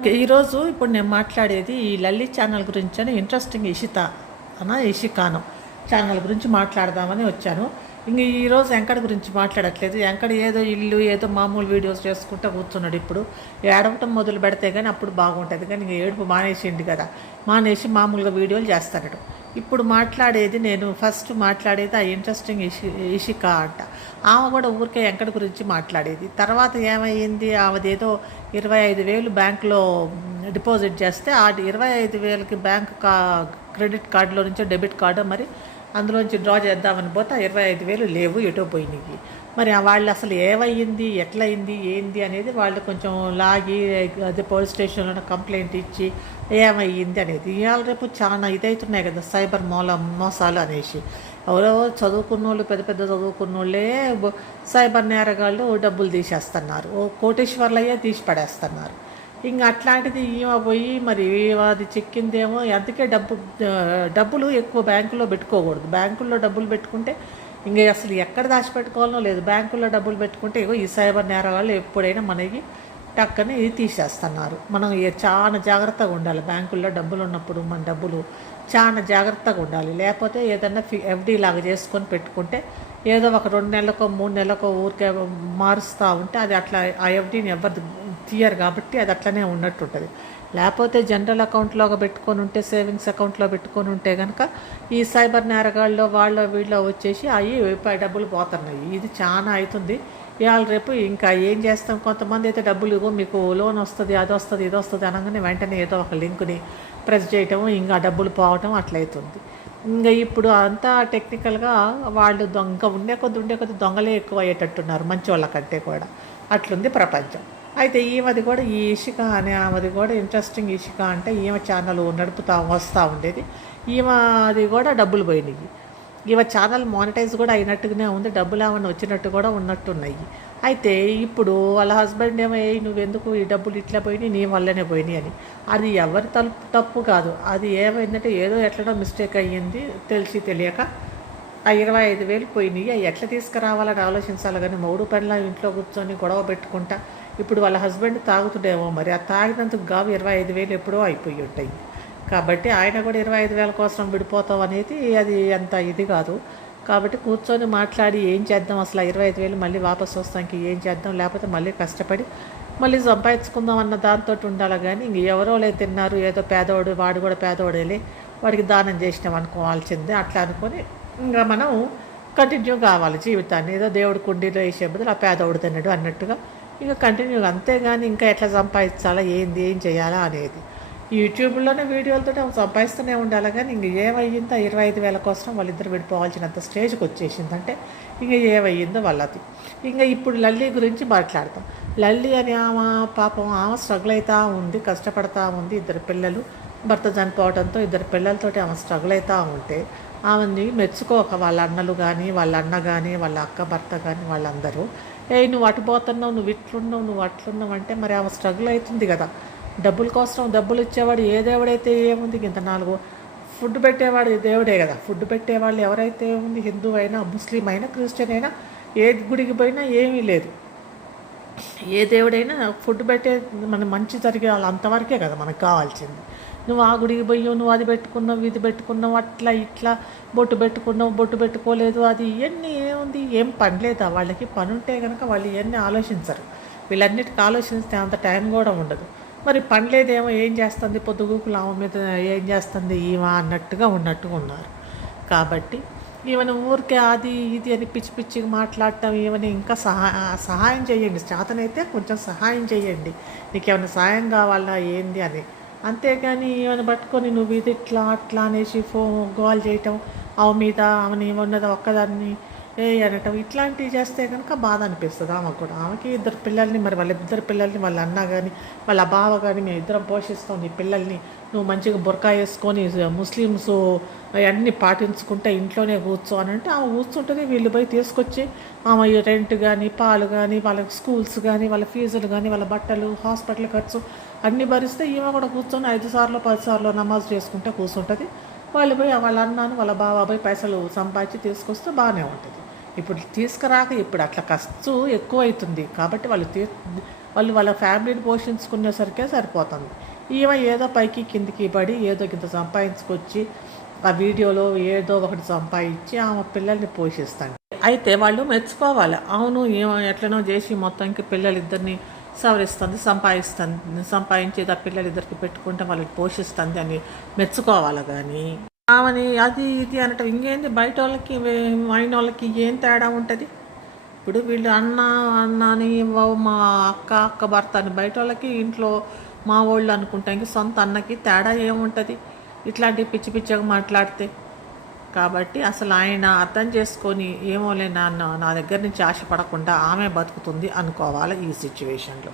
ఈరోజు ఇప్పుడు నేను మాట్లాడేది ఈ లల్లి ఛానల్ గురించి అని ఇంట్రెస్టింగ్ ఇషికానం ఛానల్ గురించి మాట్లాడదామని వచ్చాను. ఇంక ఈరోజు వెంకట గురించి మాట్లాడట్లేదు. వెంకట ఏదో ఇల్లు ఏదో మామూలు వీడియోస్ చేసుకుంటూ కూర్చున్నాడు. ఇప్పుడు ఏడవటం మొదలు పెడితే కానీ అప్పుడు బాగుంటుంది, కానీ ఇంక ఏడుపు మానేసిండు కదా, మానేసి మామూలుగా వీడియోలు చేస్తాడు. ఇప్పుడు మాట్లాడేది నేను ఫస్ట్ మాట్లాడేది ఆ ఇంట్రెస్టింగ్ ఇషిక అంట. ఆమె కూడా ఊరికే వెంకట గురించి మాట్లాడేది. తర్వాత ఏమైంది, ఆమెదేదో 25,000 బ్యాంకులో డిపాజిట్ చేస్తే ఆ 25,000కి బ్యాంక్ క్రెడిట్ కార్డులో నుంచో డెబిట్ కార్డు మరి అందులోంచి డ్రా చేద్దామని పోతే 25,000 లేవు, ఎటో పోయినాయి. మరి వాళ్ళు అసలు ఏమయ్యింది, ఎట్లయింది, ఏంది అనేది వాళ్ళు కొంచెం లాగి అదే పోలీస్ స్టేషన్లో కంప్లైంట్ ఇచ్చి ఏమయ్యింది అనేది. ఇవాళ రేపు చాలా ఇదవుతున్నాయి కదా సైబర్ మోసాలు అనేసి. ఎవరో చదువుకున్న వాళ్ళు, పెద్ద పెద్ద చదువుకున్న వాళ్ళే సైబర్ నేరగాళ్ళు డబ్బులు తీసేస్తున్నారు, కోటేశ్వర్లయ్యే తీసి పడేస్తున్నారు. ఇంకా అట్లాంటిది ఈమె పోయి మరి అది చెక్కిందేమో. అందుకే డబ్బులు ఎక్కువ బ్యాంకులో పెట్టుకోకూడదు. బ్యాంకుల్లో డబ్బులు పెట్టుకుంటే ఇంకా అసలు ఎక్కడ దాచిపెట్టుకోవాలో లేదు. బ్యాంకుల్లో డబ్బులు పెట్టుకుంటే ఈ సైబర్ నేరగాళ్ళు ఎప్పుడైనా మనకి టక్కని ఇది తీసేస్తున్నారు. మనం చాలా జాగ్రత్తగా ఉండాలి. బ్యాంకుల్లో డబ్బులు ఉన్నప్పుడు మన డబ్బులు చాలా జాగ్రత్తగా ఉండాలి. లేకపోతే ఏదన్నా ఎఫ్డీ లాగా చేసుకొని పెట్టుకుంటే ఏదో ఒక 2 నెలలకో 3 నెలలకో ఊరికే మారుస్తూ ఉంటే అది అట్లా ఆ ఎఫ్డీని ఎవరు తీయరు కాబట్టి అది అట్లనే ఉన్నట్టు ఉంటుంది. లేకపోతే జనరల్ అకౌంట్లోగా పెట్టుకొని ఉంటే, సేవింగ్స్ అకౌంట్లో పెట్టుకొని ఉంటే కనుక ఈ సైబర్ నేరగాళ్ళు వీళ్ళు వచ్చేసి అవి డబ్బులు పోతున్నాయి. ఇది చాలా అవుతుంది ఇవాళ రేపు. ఇంకా ఏం చేస్తాం, కొంతమంది అయితే డబ్బులు మీకు లోన్ వస్తుంది, అది వస్తుంది, ఇది వస్తుంది అనగానే వెంటనే ఏదో ఒక లింక్ని ప్రెస్ చేయటము, ఇంకా డబ్బులు పోవటం అట్లయితుంది. ఇంకా ఇప్పుడు అంతా టెక్నికల్గా వాళ్ళు ఉండే కొద్ది దొంగలే ఎక్కువ అయ్యేటట్టున్నారు మంచి వాళ్ళకంటే కూడా. అట్లుంది ప్రపంచం. అయితే ఈమెది కూడా ఈ ఇషిక అనే ఆమెది కూడా ఇంట్రెస్టింగ్ ఇషిక అంటే ఈమె ఛానల్ వస్తూ ఉండేది. ఈమెది కూడా డబ్బులు పోయినాయి. ఈమె ఛానల్ మానిటైజ్ కూడా అయినట్టుగానే ఉంది, డబ్బులు ఏమైనా వచ్చినట్టు కూడా ఉన్నట్టున్నాయి. అయితే ఇప్పుడు వాళ్ళ హస్బెండ్ ఏమో నువ్వెందుకు ఈ డబ్బులు ఇట్లా పోయినాయి, నీ వల్లనే పోయినాయి అని. అది ఎవరి తప్పు కాదు. అది ఏమైందంటే ఏదో ఎట్లనో మిస్టేక్ అయ్యింది, తెలిసి తెలియక ఆ 25,000 పోయినాయి. అవి ఎట్లా తీసుకురావాలని ఆలోచించాలి. కానీ మూడు పనుల ఇంట్లో కూర్చొని గొడవ పెట్టుకుంటా ఇప్పుడు వాళ్ళ హస్బెండ్ తాగుతుండేమో, మరి ఆ తాగినందుకు 25,000 ఎప్పుడో అయిపోయి ఉంటాయి. కాబట్టి ఆయన కూడా 25,000 కోసం విడిపోతాం అనేది అది అంత ఇది కాదు. కాబట్టి కూర్చొని మాట్లాడి ఏం చేద్దాం, అసలు 25,000 మళ్ళీ వాపసు వస్తానికి ఏం చేద్దాం, లేకపోతే మళ్ళీ కష్టపడి మళ్ళీ సంపాదించుకుందాం అన్న దాంతో ఉండాలి. కానీ ఇంక ఎవరో లేదు తిన్నారు, ఏదో పేదవాడు, వాడు కూడా పేదవాడేలే, వాడికి దానం చేసినాం అనుకోవాల్సిందే. అట్లా అనుకొని ఇంకా మనం కంటిన్యూ కావాలి జీవితాన్ని. ఏదో దేవుడి కుండీలో వేసే బదులు ఆ పేదవాడు తిన్నాడు అన్నట్టుగా ఇంకా కంటిన్యూగా. అంతేగాని ఇంకా ఎట్లా సంపాదించాలా, ఏం చేయాలా అనేది యూట్యూబ్లోనే వీడియోలతో సంపాదిస్తూనే ఉండాలి. కానీ ఇంక ఏమయ్యిందో 25,000 కోసం వాళ్ళిద్దరు విడిపోవాల్సినంత స్టేజ్కి వచ్చేసిందంటే ఇంక ఏమయ్యిందో వాళ్ళది. ఇంకా ఇప్పుడు లల్లి గురించి మాట్లాడతాం. లల్లి అని ఆమె పాపం ఆమె స్ట్రగుల్ అవుతూ ఉంది, కష్టపడతా ఉంది. 2 పిల్లలు, భర్త చనిపోవడంతో 2 పిల్లలతోటి ఆమె స్ట్రగుల్ అవుతూ ఉంటే ఆమెని మెచ్చుకోక వాళ్ళ అన్నలు కానీ, వాళ్ళ అన్న కానీ, వాళ్ళ అక్క భర్త కానీ వాళ్ళందరూ నువ్వు అటు పోతున్నావు, నువ్వు ఇట్లున్నావు, నువ్వు అట్లున్నావు అంటే మరి ఆమె స్ట్రగుల్ అవుతుంది కదా. డబ్బుల కోసం డబ్బులు ఇచ్చేవాడు ఏ దేవుడైతే ఏముంది, ఇంత 4 ఫుడ్ పెట్టేవాడు దేవుడే కదా. ఫుడ్ పెట్టేవాళ్ళు ఎవరైతే ఉంది, హిందూ అయినా, ముస్లిం అయినా, క్రిస్టియన్ అయినా, ఏ గుడికి పోయినా ఏమీ లేదు. ఏ దేవుడైనా ఫుడ్ పెట్టే మన మంచి జరిగే వాళ్ళు అంతవరకే కదా మనకు కావాల్సింది. నువ్వు ఆ గుడికి పోయావు, నువ్వు అది పెట్టుకున్నావు, ఇది పెట్టుకున్నావు, అట్లా ఇట్లా బొట్టు పెట్టుకున్నావు, బొట్టు పెట్టుకోలేదు, అది ఇవన్నీ ఏముంది, ఏం పని లేదా వాళ్ళకి. పని ఉంటే కనుక వాళ్ళు ఇవన్నీ ఆలోచించరు. వీళ్ళన్నిటికీ ఆలోచిస్తే అంత టైం కూడా ఉండదు. మరి పని లేదేమో, ఏం చేస్తుంది పొద్దుగూకులు ఆమె మీద, ఏం చేస్తుంది ఈమె అన్నట్టుగా ఉన్నారు. కాబట్టి ఈమెను ఊరికే అది ఇది అని పిచ్చి పిచ్చిగా మాట్లాడటం, ఈమెని ఇంకా సహాయం చేయండి, చేతనైతే కొంచెం సహాయం చేయండి, నీకేమైనా సహాయం కావాలా ఏంది అని. అంతేగాని ఈమెను పట్టుకొని నువ్వు ఇది ఇట్లా అట్లా అనేసి గోల్ చేయటం, ఆమె మీద ఆమెని ఉన్నది ఒక్కదాన్ని అనటం, ఇట్లాంటివి చేస్తే కనుక బాధ అనిపిస్తుంది ఆమెకు కూడా. ఆమెకి 2 పిల్లల్ని, మరి వాళ్ళిద్దరు పిల్లల్ని వాళ్ళ అన్న కానీ వాళ్ళ బావ కానీ మేము ఇద్దరం పోషిస్తాం నీ పిల్లల్ని, నువ్వు మంచిగా బుర్కా వేసుకొని ముస్లిమ్స్ అన్నీ పాటించుకుంటే ఇంట్లోనే కూర్చో అని అంటే ఆమె కూర్చుంటుంది. వీళ్ళు పోయి తీసుకొచ్చి ఆమె రెంట్ కానీ, పాలు కానీ, వాళ్ళ స్కూల్స్ కానీ, వాళ్ళ ఫీజులు కానీ, వాళ్ళ బట్టలు, హాస్పిటల్ ఖర్చు అన్నీ భరిస్తే ఈమె కూడా కూర్చొని 5 సార్లు 10 సార్లు నమాజ్ చేసుకుంటే కూర్చుంటుంది. వాళ్ళు పోయి వాళ్ళ అన్నాను వాళ్ళ బావ పోయి పైసలు సంపాదించి తీసుకొస్తే బాగానే ఉంటుంది. ఇప్పుడు తీసుకురాక ఇప్పుడు అట్లా ఖర్చు ఎక్కువ అవుతుంది కాబట్టి వాళ్ళు వాళ్ళ ఫ్యామిలీని పోషించుకునేసరికే సరిపోతుంది. ఈమె ఏదో పైకి కిందికి పడి ఏదో ఇంత సంపాదించుకొచ్చి ఆ వీడియోలో ఏదో ఒకటి సంపాదించి ఆమె పిల్లల్ని పోషిస్తాను. అయితే వాళ్ళు మెచ్చుకోవాలి, అవును ఏమో ఎట్లనో చేసి మొత్తానికి పిల్లలిద్దరిని సవరిస్తుంది, సంపాదించేది ఆ పిల్లలిద్దరికి పెట్టుకుంటే వాళ్ళకి పోషిస్తుంది అని మెచ్చుకోవాలి. కానీ ఆమెని అది ఇది అనటం ఇంకేంది, బయట వాళ్ళకి అయిన వాళ్ళకి ఏం తేడా ఉంటుంది? ఇప్పుడు వీళ్ళు అన్న అని మా అక్క భర్త అని బయట వాళ్ళకి ఇంట్లో మా వాళ్ళు అనుకుంటా, ఇంక సొంత అన్నకి తేడా ఏముంటుంది ఇట్లాంటి పిచ్చి పిచ్చిగా మాట్లాడితే? కాబట్టి అసలు ఆయన అర్థం చేసుకొని ఏమోలే నా దగ్గర నుంచి ఆశపడకుండా ఆమె బతుకుతుంది అనుకోవాలి ఈ సిచ్యువేషన్లో.